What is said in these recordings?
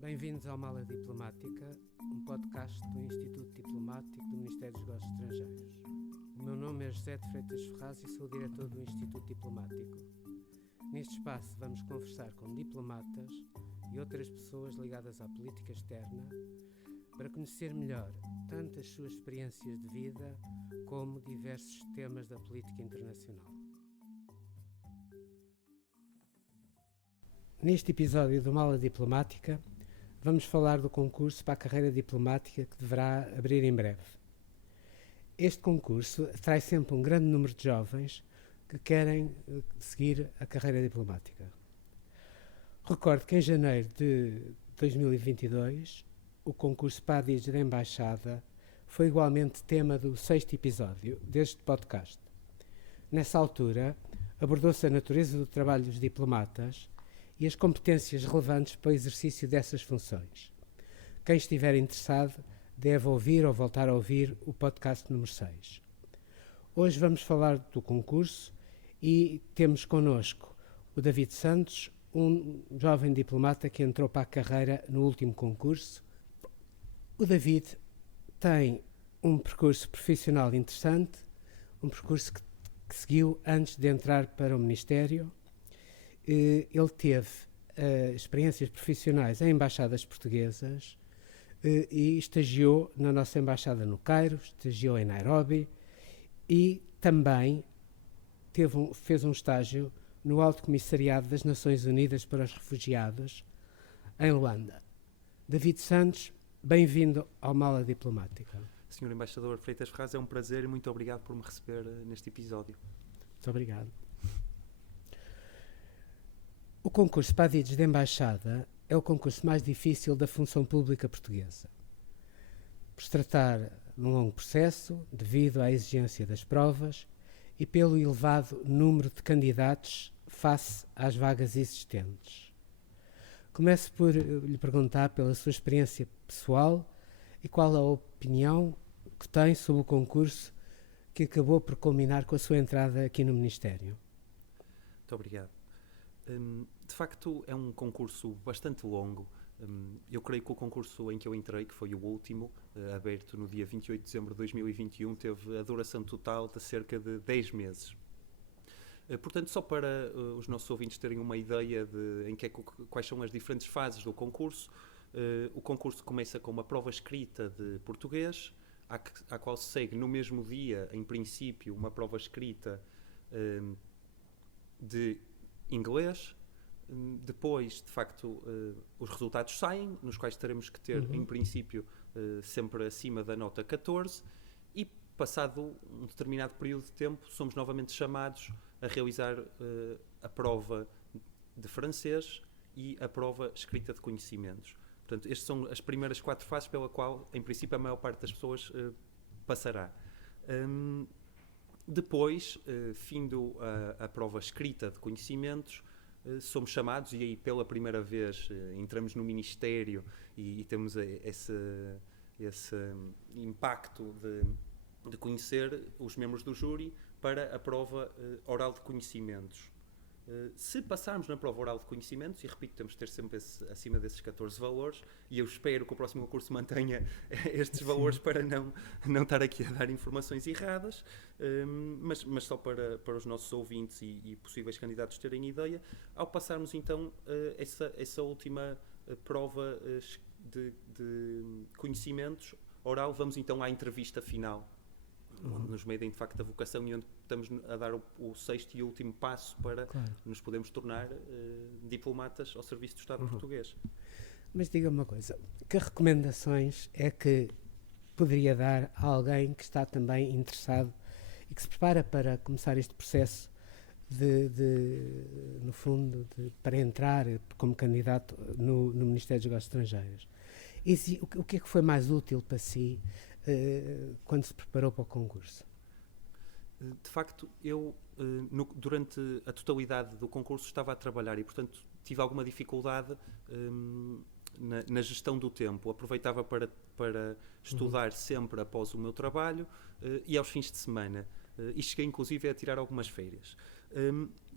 Bem-vindos ao Mala Diplomática, um podcast do Instituto Diplomático do Ministério dos Negócios Estrangeiros. O meu nome é José de Freitas Ferraz e sou o diretor do Instituto Diplomático. Neste espaço vamos conversar com diplomatas e outras pessoas ligadas à política externa para conhecer melhor tanto as suas experiências de vida como diversos temas da política internacional. Neste episódio do Mala Diplomática, vamos falar do concurso para a carreira diplomática que deverá abrir em breve. Este concurso atrai sempre um grande número de jovens que querem seguir a carreira diplomática. Recordo que em janeiro de 2022, o concurso para a DIGES da Embaixada foi igualmente tema do 6º episódio deste podcast. Nessa altura, abordou-se a natureza do trabalho dos diplomatas e as competências relevantes para o exercício dessas funções. Quem estiver interessado deve ouvir ou voltar a ouvir o podcast número 6. Hoje vamos falar do concurso e temos connosco o David Santos, um jovem diplomata que entrou para a carreira no último concurso. O David tem um percurso profissional interessante, um percurso que seguiu antes de entrar para o Ministério. Ele teve experiências profissionais em embaixadas portuguesas e estagiou na nossa embaixada no Cairo, estagiou em Nairobi e também fez um estágio no Alto Comissariado das Nações Unidas para os Refugiados, em Luanda. David Santos, bem-vindo ao Mala Diplomática. Senhor Embaixador Freitas Ferraz, é um prazer e muito obrigado por me receber neste episódio. Muito obrigado. O concurso para a DIGES de Embaixada é o concurso mais difícil da função pública portuguesa. Por se tratar de um longo processo, devido à exigência das provas e pelo elevado número de candidatos face às vagas existentes. Começo por lhe perguntar pela sua experiência pessoal e qual a opinião que tem sobre o concurso que acabou por culminar com a sua entrada aqui no Ministério. Muito obrigado. De facto, é um concurso bastante longo. Eu creio que o concurso em que eu entrei, que foi o último, aberto no dia 28 de dezembro de 2021, teve a duração total de cerca de 10 meses. Portanto, só para os nossos ouvintes terem uma ideia de quais são as diferentes fases do concurso, o concurso começa com uma prova escrita de português, à qual se segue no mesmo dia, em princípio, uma prova escrita de inglês. Depois, de facto, os resultados saem, nos quais teremos que ter, em princípio, sempre acima da nota 14, e passado um determinado período de tempo, somos novamente chamados a realizar a prova de francês e a prova escrita de conhecimentos. Portanto, estas são as primeiras 4 fases pela qual, em princípio, a maior parte das pessoas passará. Depois, findo a prova escrita de conhecimentos, somos chamados, e aí pela primeira vez entramos no Ministério e temos esse impacto de conhecer os membros do júri para a prova oral de conhecimentos. Se passarmos na prova oral de conhecimentos, e repito, temos de ter sempre acima desses 14 valores, e eu espero que o próximo concurso mantenha estes valores para não estar aqui a dar informações erradas, mas só para os nossos ouvintes e possíveis candidatos terem ideia, ao passarmos então essa última prova de conhecimentos oral, vamos então à entrevista final, onde nos medem de facto a vocação e onde estamos a dar o 6º e último passo para nos podermos tornar diplomatas ao serviço do Estado português. Mas diga-me uma coisa, que recomendações é que poderia dar a alguém que está também interessado e que se prepara para começar este processo no fundo, para entrar como candidato no Ministério dos Negócios Estrangeiros? E o que é que foi mais útil para si quando se preparou para o concurso? De facto, eu durante a totalidade do concurso estava a trabalhar e, portanto, tive alguma dificuldade na gestão do tempo. Aproveitava para estudar sempre após o meu trabalho e aos fins de semana. E cheguei, inclusive, a tirar algumas férias.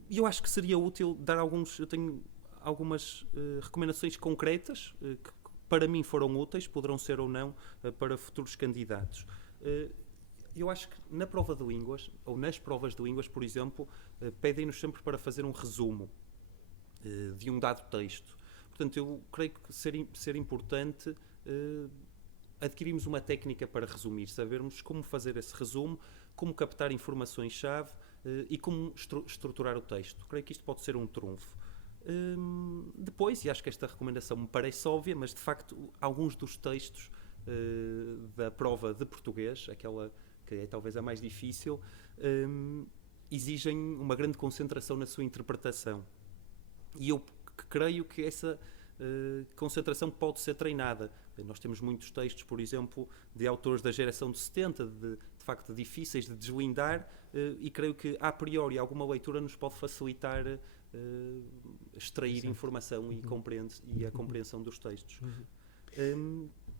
E eu acho que seria útil dar alguns... Eu tenho algumas recomendações concretas que para mim foram úteis, poderão ser ou não para futuros candidatos. Eu acho que na prova de línguas, ou nas provas de línguas, por exemplo, pedem-nos sempre para fazer um resumo de um dado texto. Portanto, eu creio que ser importante adquirirmos uma técnica para resumir, sabermos como fazer esse resumo, como captar informações-chave e como estruturar o texto. Creio que isto pode ser um trunfo. Depois, e acho que esta recomendação me parece óbvia, mas de facto alguns dos textos da prova de português, aquela que é talvez a mais difícil, exigem uma grande concentração na sua interpretação. E eu creio que essa concentração pode ser treinada. Nós temos muitos textos, por exemplo, de autores da geração de 70, de facto difíceis de deslindar, e creio que a priori alguma leitura nos pode facilitar extrair informação e a compreensão dos textos.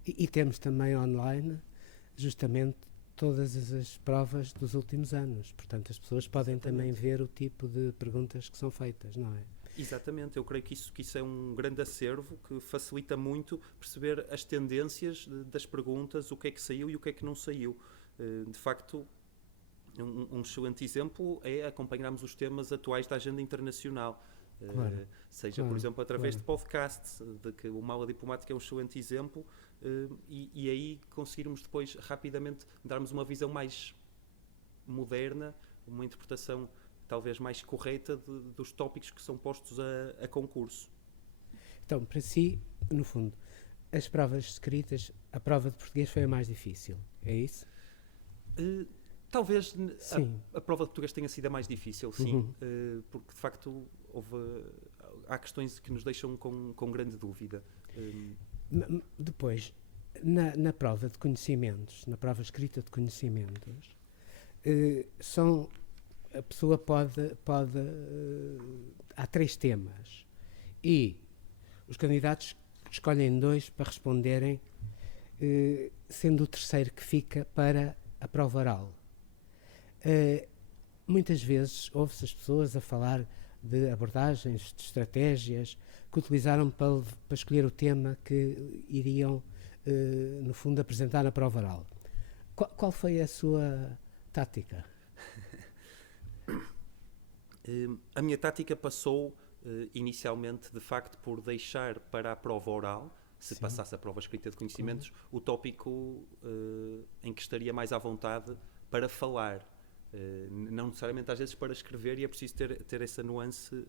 E temos também online justamente todas as provas dos últimos anos. Portanto, as pessoas podem também ver o tipo de perguntas que são feitas, não é? Exatamente, eu creio que isso é um grande acervo que facilita muito perceber as tendências das perguntas, o que é que saiu e o que é que não saiu. De facto, um excelente exemplo é acompanharmos os temas atuais da agenda internacional. Claro, Seja, por exemplo, através de podcasts, de que o Mala Diplomática é um excelente exemplo, e aí conseguirmos depois rapidamente darmos uma visão mais moderna, uma interpretação talvez mais correta dos tópicos que são postos a concurso. Então, para si, no fundo, as provas escritas, a prova de português foi a mais difícil, é isso? Talvez a prova de português tenha sido a mais difícil, sim, porque de facto há questões que nos deixam com grande dúvida. Depois, na prova de conhecimentos, na prova escrita de conhecimentos, a pessoa pode há 3 temas e os candidatos escolhem 2 para responderem, sendo o terceiro que fica para a prova oral. Muitas vezes ouve-se as pessoas a falar de abordagens, de estratégias que utilizaram para escolher o tema que iriam, no fundo, apresentar na prova oral. Qual foi a sua tática? A minha tática passou inicialmente, de facto, por deixar para a prova oral, se passasse a prova escrita de conhecimentos, o tópico em que estaria mais à vontade para falar. Não necessariamente às vezes para escrever, e é preciso ter essa nuance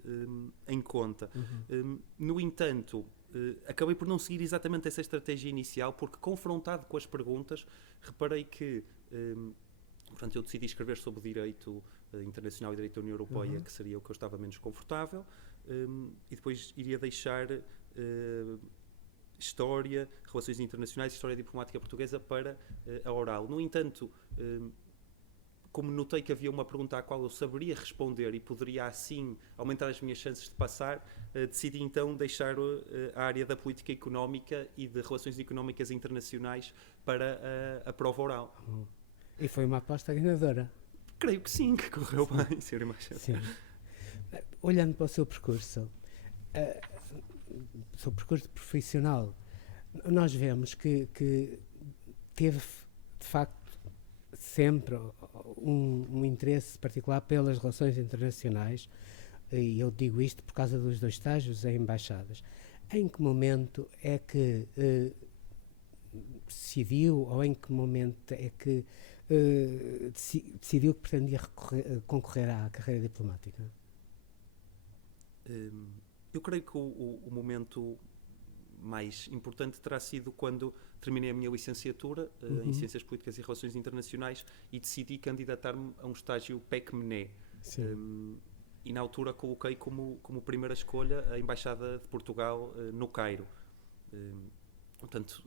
em conta. No entanto, acabei por não seguir exatamente essa estratégia inicial, porque confrontado com as perguntas, reparei que portanto, eu decidi escrever sobre direito internacional e direito da União Europeia, que seria o que eu estava menos confortável, e depois iria deixar História, Relações Internacionais e História Diplomática Portuguesa para a oral. No entanto, como notei que havia uma pergunta à qual eu saberia responder e poderia assim aumentar as minhas chances de passar, decidi então deixar a área da política económica e de relações económicas internacionais para a prova oral. E foi uma aposta ganhadora. Creio que sim, que correu bem, Sr. Embaixador. Sim. Olhando para o seu percurso profissional, nós vemos que teve, de facto, sempre um interesse particular pelas relações internacionais, e eu digo isto por causa dos 2 estágios em embaixadas. Em que momento é que decidiu, ou em que momento é que decidiu que pretendia concorrer à carreira diplomática? Eu creio que o momento mais importante terá sido quando terminei a minha licenciatura em Ciências Políticas e Relações Internacionais e decidi candidatar-me a um estágio PEC-MNE. E na altura coloquei como primeira escolha a Embaixada de Portugal no Cairo. Portanto,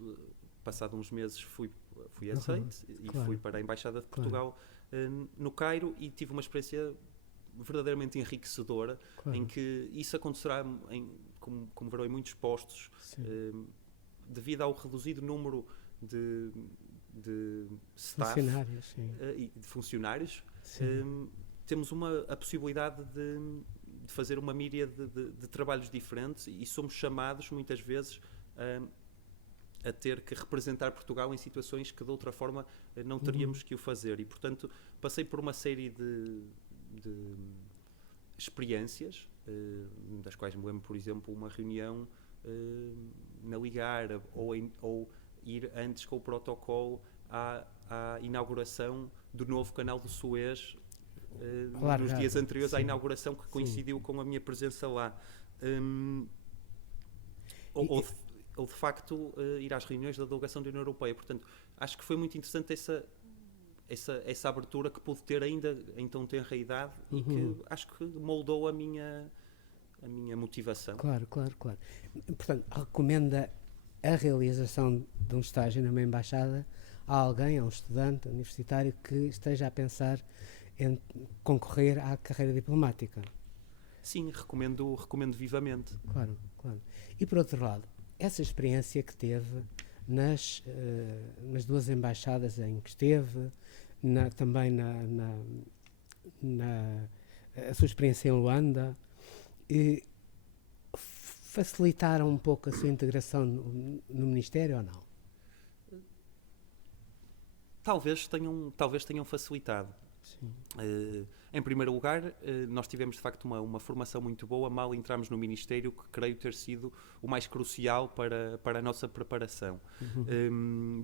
passado uns meses fui aceito e fui para a Embaixada de Portugal no Cairo, e tive uma experiência verdadeiramente enriquecedora, em que isso acontecerá, como verão, em muitos postos, devido ao reduzido número de staff e de funcionários. Temos a possibilidade de fazer uma míriade de trabalhos diferentes e somos chamados muitas vezes a ter que representar Portugal em situações que de outra forma não teríamos que o fazer. E, portanto, passei por uma série de experiências, das quais me lembro, por exemplo, uma reunião na Liga Árabe, ou ir antes com o protocolo à inauguração do novo canal do Suez, nos dias anteriores à inauguração, que coincidiu com a minha presença lá. Ou de facto ir às reuniões da delegação da União Europeia. Portanto, acho que foi muito interessante essa abertura que pude ter ainda em tão tenra idade e que acho que moldou a minha motivação. Claro. Portanto, recomenda a realização de um estágio numa embaixada a alguém, a um estudante universitário que esteja a pensar em concorrer à carreira diplomática. Sim, recomendo vivamente. Claro. E por outro lado, essa experiência que teve nas 2 embaixadas em que esteve, também a sua experiência em Luanda, facilitaram um pouco a sua integração no Ministério ou não? Talvez tenham facilitado. Sim. Em primeiro lugar, nós tivemos de facto uma formação muito boa mal entramos no Ministério, que creio ter sido o mais crucial para a nossa preparação.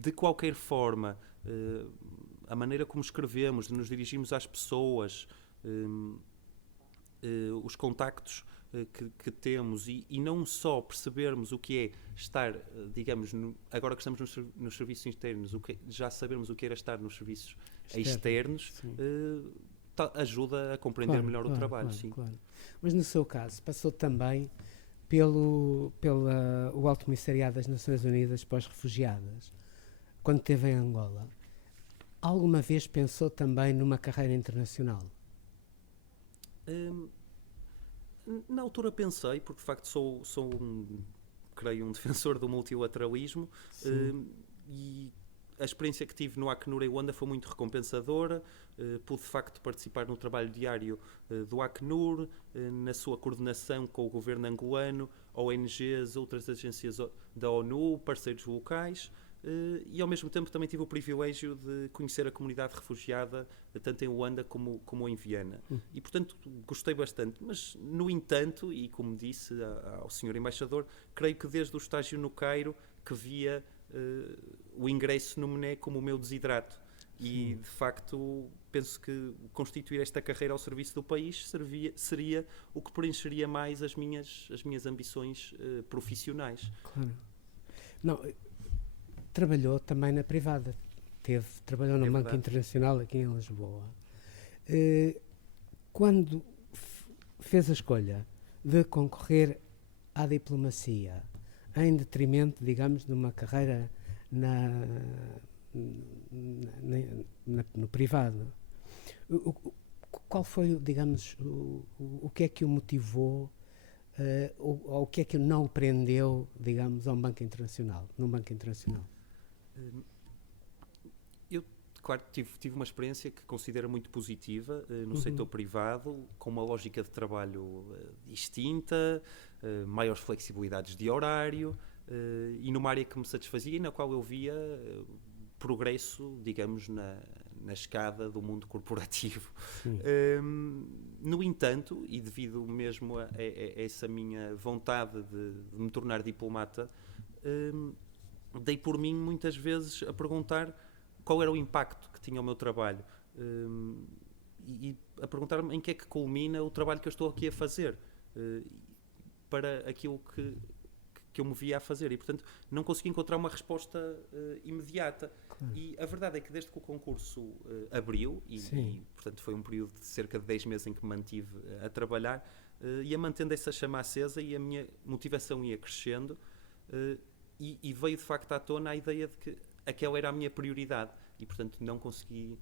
De qualquer forma, a maneira como escrevemos, de nos dirigimos às pessoas, os contactos que temos e não só percebermos o que é estar, digamos, agora que estamos nos serviços internos, já sabermos o que era estar nos serviços externos, ajuda a compreender melhor o trabalho. Sim. Claro. Mas no seu caso, passou também pelo Alto Comissariado das Nações Unidas para os Refugiados, quando esteve em Angola. Alguma vez pensou também numa carreira internacional? Na altura pensei, porque de facto sou creio um defensor do multilateralismo, e a experiência que tive no Acnur em Luanda foi muito recompensadora. Pude de facto participar no trabalho diário do Acnur, na sua coordenação com o governo angolano, ONGs, outras agências da ONU, parceiros locais. E ao mesmo tempo também tive o privilégio de conhecer a comunidade refugiada tanto em Luanda como em Viena e portanto gostei bastante, mas no entanto, e como disse ao senhor embaixador, creio que desde o estágio no Cairo que via o ingresso no MNE como o meu desidrato. E de facto penso que constituir esta carreira ao serviço do país seria o que preencheria mais as minhas ambições profissionais. Claro. Não, trabalhou também na privada. Trabalhou no Banco Internacional aqui em Lisboa. Quando fez a escolha de concorrer à diplomacia em detrimento, digamos, de uma carreira no privado, qual foi, digamos, o que é que o motivou ou o que é que não o prendeu, digamos, num banco internacional? Eu, claro, tive uma experiência que considero muito positiva no setor privado, com uma lógica de trabalho distinta, maiores flexibilidades de horário e numa área que me satisfazia e na qual eu via progresso, digamos, na escada do mundo corporativo. No entanto, e devido mesmo a essa minha vontade de me tornar diplomata, dei por mim muitas vezes a perguntar qual era o impacto que tinha o meu trabalho e a perguntar-me em que é que culmina o trabalho que eu estou aqui a fazer para aquilo que eu me via a fazer e, portanto, não consegui encontrar uma resposta imediata. Claro. E a verdade é que desde que o concurso abriu, e, portanto, foi um período de cerca de 10 meses em que me mantive a trabalhar, ia mantendo essa chama acesa e a minha motivação ia crescendo e veio, de facto, à tona a ideia de que aquela era a minha prioridade e, portanto, não consegui...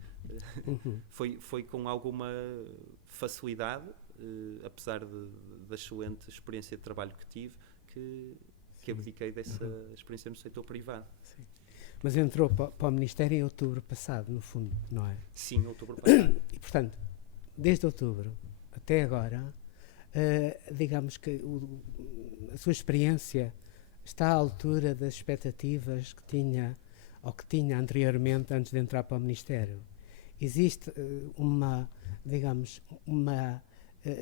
Foi com alguma facilidade, apesar da excelente experiência de trabalho que tive, que abdiquei dessa experiência no setor privado. Sim. Mas entrou para o Ministério em outubro passado, no fundo, não é? Sim, outubro passado. E, portanto, desde outubro até agora, digamos que a sua experiência está à altura das expectativas que tinha ou que tinha anteriormente antes de entrar para o Ministério? Existe uma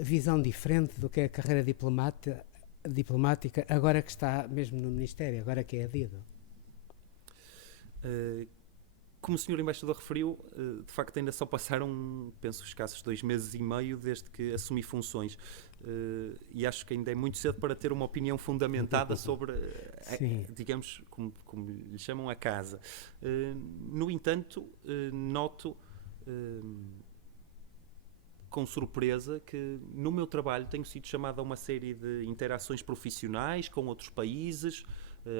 visão diferente do que é a carreira diplomática agora que está mesmo no Ministério, agora que é adido? Como o Sr. Embaixador referiu, de facto ainda só passaram, penso, escassos 2 meses e meio desde que assumi funções. E acho que ainda é muito cedo para ter uma opinião fundamentada sobre, digamos, como lhe chamam, a casa. No entanto, noto com surpresa que no meu trabalho tenho sido chamado a uma série de interações profissionais com outros países,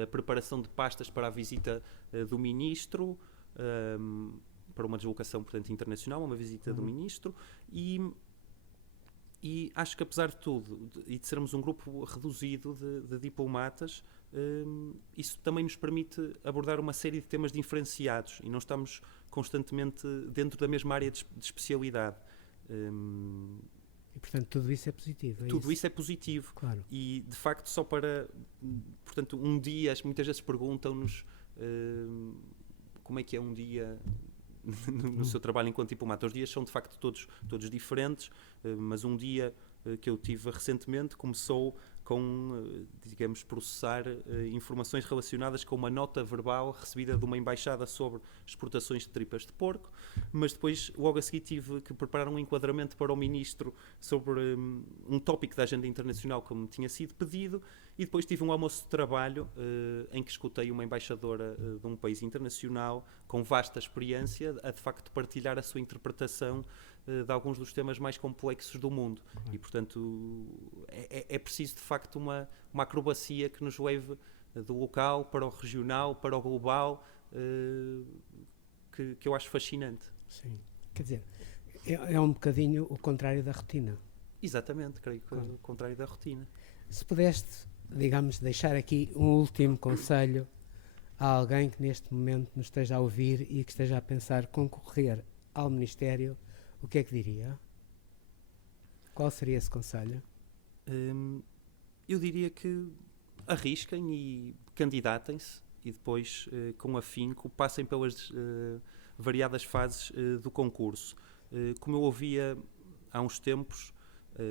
a preparação de pastas para a visita do Ministro, para uma deslocação, portanto, internacional, uma visita do Ministro, e acho que, apesar de tudo, e de sermos um grupo reduzido de diplomatas, isso também nos permite abordar uma série de temas diferenciados e não estamos constantemente dentro da mesma área de especialidade. E, portanto, tudo isso é positivo. Tudo isso é positivo. Claro. E, de facto, só para... Portanto, um dia, muitas vezes perguntam-nos como é que é um dia no seu trabalho enquanto diplomata. Os dias são, de facto, todos diferentes, mas um dia que eu tive recentemente começou com, digamos, processar informações relacionadas com uma nota verbal recebida de uma embaixada sobre exportações de tripas de porco, mas depois, logo a seguir, tive que preparar um enquadramento para o Ministro sobre um tópico da agenda internacional como tinha sido pedido, e depois tive um almoço de trabalho em que escutei uma embaixadora de um país internacional com vasta experiência a, de facto, partilhar a sua interpretação de alguns dos temas mais complexos do mundo. E, portanto, é preciso, de facto, uma acrobacia que nos leve do local para o regional, para o global, que eu acho fascinante. Sim. Quer dizer, é um bocadinho o contrário da rotina. Exatamente, creio que é o contrário da rotina. Se pudeste, digamos, deixar aqui um último conselho a alguém que neste momento nos esteja a ouvir e que esteja a pensar concorrer ao Ministério, o que é que diria? Qual seria esse conselho? Eu diria que arrisquem e candidatem-se e depois, com afinco, passem pelas variadas fases do concurso. Como eu ouvia há uns tempos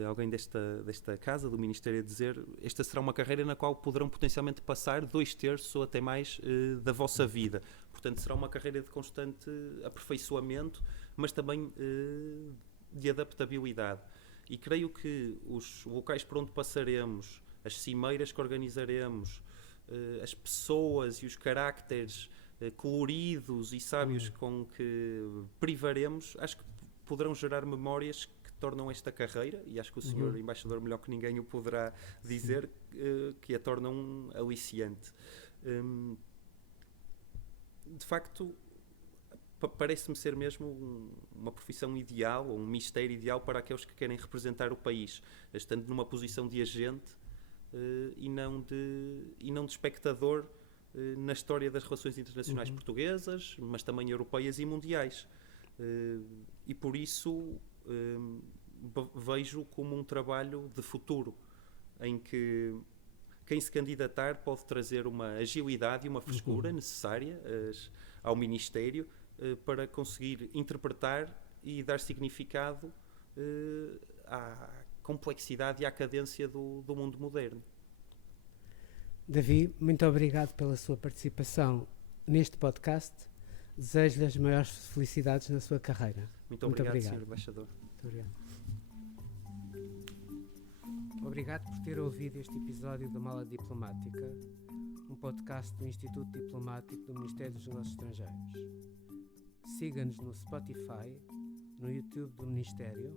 alguém desta casa, do Ministério, a dizer, esta será uma carreira na qual poderão potencialmente passar 2/3 ou até mais da vossa vida. Portanto, será uma carreira de constante aperfeiçoamento, mas também de adaptabilidade. E creio que os locais por onde passaremos, as cimeiras que organizaremos, as pessoas e os caracteres coloridos e sábios com que privaremos, acho que poderão gerar memórias que tornam esta carreira, e acho que o Sr. Embaixador melhor que ninguém o poderá dizer, que a tornam aliciante. De facto, parece-me ser mesmo uma profissão ideal, ou um mistério ideal para aqueles que querem representar o país, estando numa posição de agente e não de espectador na história das relações internacionais portuguesas, mas também europeias e mundiais. E por isso vejo como um trabalho de futuro, em que quem se candidatar pode trazer uma agilidade e uma frescura necessária ao Ministério para conseguir interpretar e dar significado à complexidade e à cadência do mundo moderno. Davi, muito obrigado pela sua participação neste podcast. Desejo-lhe as maiores felicidades na sua carreira. Muito obrigado, Sr. Embaixador. Muito obrigado. Obrigado por ter ouvido este episódio da Mala Diplomática, um podcast do Instituto Diplomático do Ministério dos Negócios Estrangeiros. Siga-nos no Spotify, no YouTube do Ministério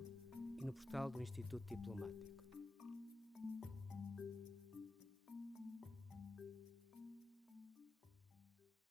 e no portal do Instituto Diplomático.